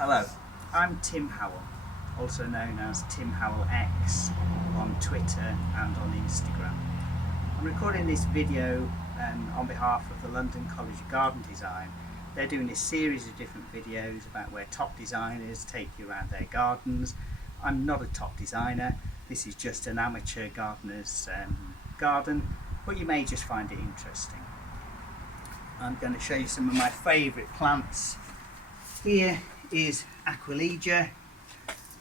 Hello, I'm Tim Howell, also known as Tim Howell X on Twitter and on Instagram. I'm recording this video on behalf of the London College of Garden Design. They're doing a series of different videos about where top designers take you around their gardens. I'm not a top designer, this is just an amateur gardener's garden, but you may just find it interesting. I'm going to show you some of my favourite plants. Here is Aquilegia.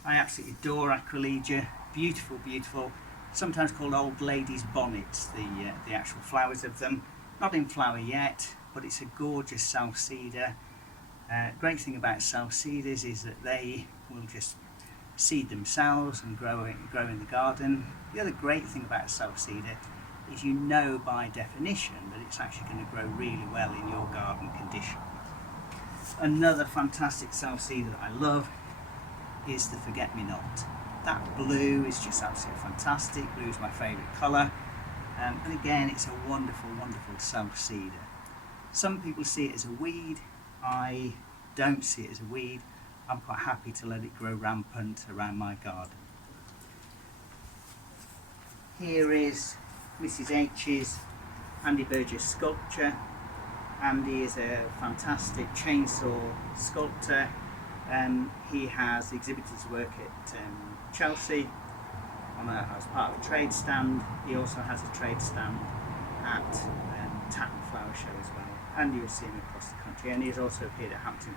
I absolutely adore Aquilegia. Beautiful, beautiful. Sometimes called old ladies' bonnets, the actual flowers of them. Not in flower yet, but it's a gorgeous self-seeder. Great thing about self-seeders is that they will just seed themselves and grow in the garden. The other great thing about a self-seeder is you know by definition that it's actually going to grow really well in your garden condition. Another fantastic self-seeder that I love is the forget-me-not. That blue is just absolutely fantastic. Blue is my favourite colour, and again it's a wonderful, wonderful self-seeder. Some people see it as a weed. I don't see it as a weed. I'm quite happy to let it grow rampant around my garden. Here is Mrs H's Andy Burgess sculpture. Andy is a fantastic chainsaw sculptor. He has exhibitors work at Chelsea as part of a trade stand. He also has a trade stand at Tatton Flower Show as well. And you will see him across the country, and he has also appeared at Hampton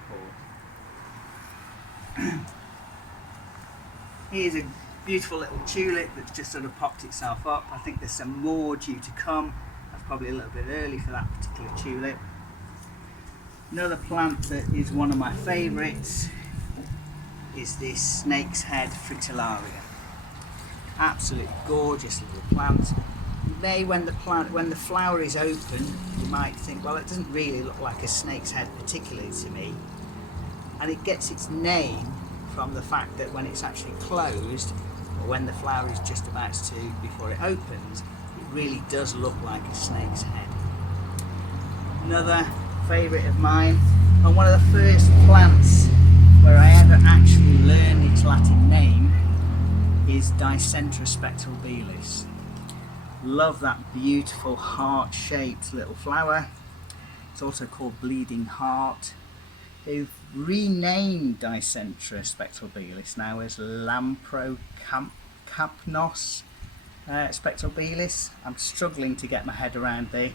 Court. Here's a beautiful little tulip that's just sort of popped itself up. I think there's some more due to come. That's probably a little bit early for that particular tulip. Another plant that is one of my favourites is this snake's head fritillaria. Absolutely gorgeous little plant. You may, when the flower is open, you might think, well, it doesn't really look like a snake's head particularly to me. And it gets its name from the fact that when it's actually closed, or when the flower is just about to, before it opens, it really does look like a snake's head. Another favourite of mine, and one of the first plants where I ever actually learned its Latin name, is Dicentra spectralbilis. Love that beautiful heart-shaped little flower. It's also called bleeding heart. They've renamed Dicentra spectralbilis now as Lamprocapnos spectralbilis. I'm struggling to get my head around the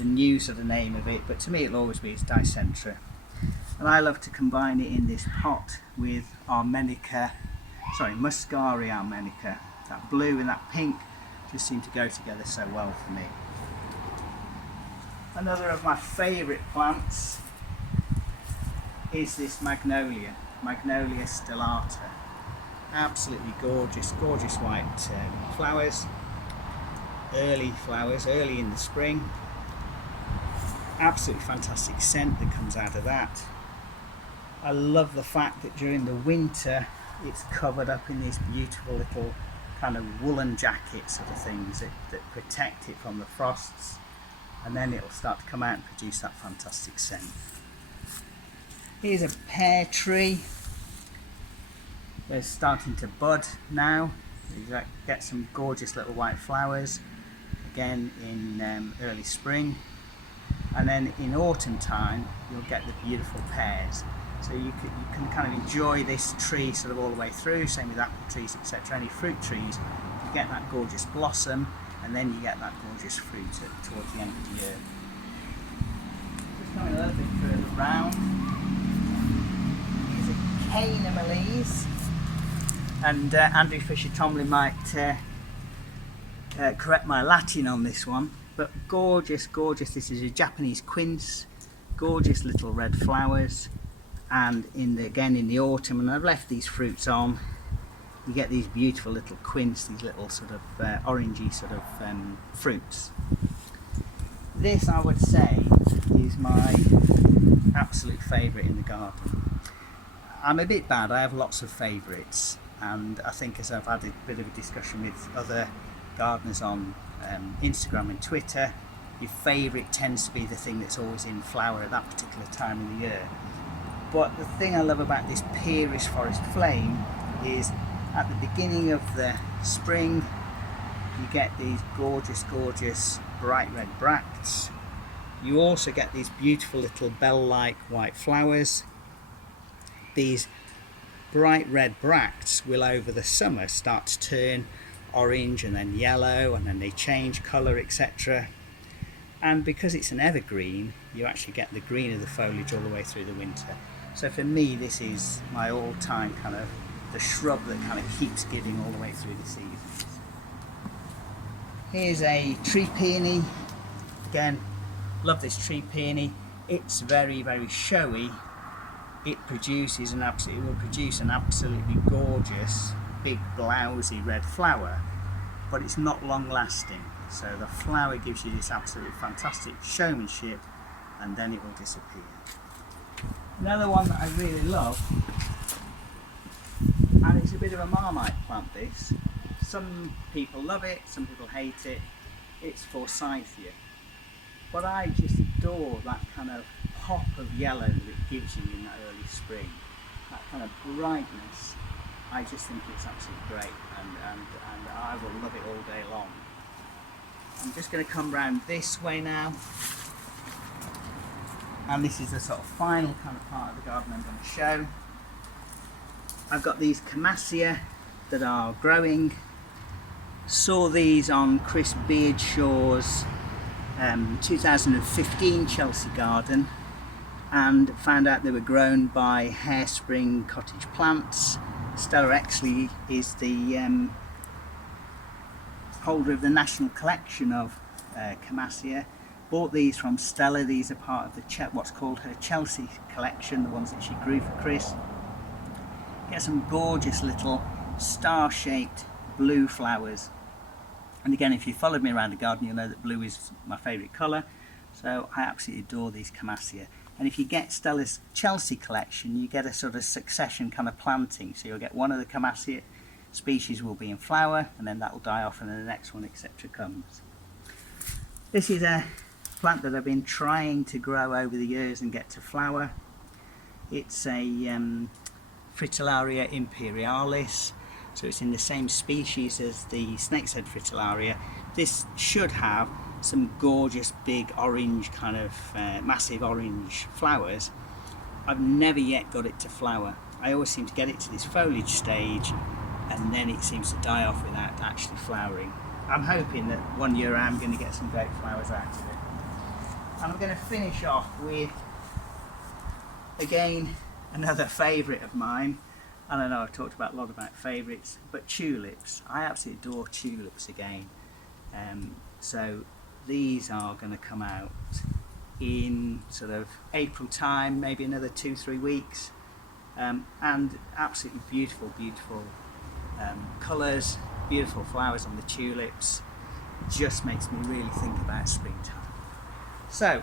news of the name of it, but to me it'll always be Dicentra. And I love to combine it in this pot with Muscari armenica. That blue and that pink just seem to go together so well for me. Another of my favourite plants is this Magnolia stellata. Absolutely gorgeous, gorgeous white flowers, early in the spring. Absolutely fantastic scent that comes out of that. I love the fact that during the winter it's covered up in these beautiful little kind of woolen jacket sort of things that protect it from the frosts, and then it'll start to come out and produce that fantastic scent. Here's a pear tree. They're starting to bud now. You get some gorgeous little white flowers again in early spring, and then in autumn time you'll get the beautiful pears. So you can kind of enjoy this tree sort of all the way through. Same with apple trees, etc. Any fruit trees, you get that gorgeous blossom, and then you get that gorgeous fruit towards the end of the year. Just coming a little bit further round. Here's a Canemalese, and Andrew Fisher-Tomlin might correct my Latin on this one, but gorgeous, gorgeous. This is a Japanese quince, gorgeous little red flowers, and again in the autumn, and I've left these fruits on, you get these beautiful little quince, these little sort of orangey sort of fruits. This, I would say, is my absolute favourite in the garden. I'm a bit bad, I have lots of favourites, and I think as I've had a bit of a discussion with other gardeners on Instagram and Twitter, your favourite tends to be the thing that's always in flower at that particular time of the year. But the thing I love about this Pearish Forest Flame is at the beginning of the spring you get these gorgeous bright red bracts. You also get these beautiful little bell-like white flowers. These bright red bracts will over the summer start to turn orange and then yellow, and then they change colour, etc. And because it's an evergreen, you actually get the green of the foliage all the way through the winter. So for me, this is my all-time kind of the shrub that kind of keeps giving all the way through the seasons. Here's a tree peony. Again, love this tree peony. It's very showy. It will produce an absolutely gorgeous, big, blousy red flower, but it's not long lasting. So the flower gives you this absolutely fantastic showmanship, and then it will disappear. Another one that I really love, and it's a bit of a Marmite plant this. Some people love it, some people hate it. It's Forsythia. But I just adore that kind of pop of yellow that it gives you in that early spring. That kind of brightness, I just think it's absolutely great, and I will love it all day long. I'm just going to come round this way now, and this is the sort of final kind of part of the garden I'm going to show. I've got these Commercia that are growing. Saw these on Chris Beardshaw's 2015 Chelsea garden, and found out they were grown by Hairspring Cottage Plants. Stella Exley is the holder of the national collection of Commercia. Bought these from Stella. These are part of the what's called her Chelsea collection, the ones that she grew for Chris. Get some gorgeous little star-shaped blue flowers. And again, if you followed me around the garden, you'll know that blue is my favourite colour. So I absolutely adore these Commercia. And if you get Stella's Chelsea collection, you get a sort of succession kind of planting. So you'll get one of the Commercia species will be in flower, and then that will die off, and then the next one, etc. comes. This is a plant that I've been trying to grow over the years and get to flower. It's a Fritillaria imperialis. So it's in the same species as the snake's head Fritillaria. This should have some gorgeous big orange kind of massive orange flowers. I've never yet got it to flower. I always seem to get it to this foliage stage, and then it seems to die off without actually flowering. I'm hoping that one year I'm going to get some great flowers out of it. And I'm going to finish off with, again, another favourite of mine. I don't know, I've talked a lot about favourites, but tulips. I absolutely adore tulips again. So these are going to come out in sort of April time, maybe another 2-3 weeks. And absolutely beautiful colours, beautiful flowers on the tulips. Just makes me really think about springtime. So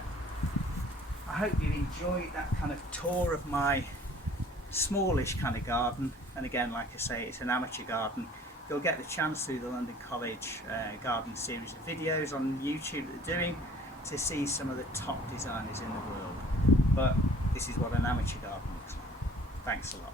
I hope you've enjoyed that kind of tour of my smallish kind of garden. And again, like I say, it's an amateur garden. You'll get the chance through the London College garden series of videos on YouTube that they're doing to see some of the top designers in the world. But this is what an amateur garden looks like. Thanks a lot.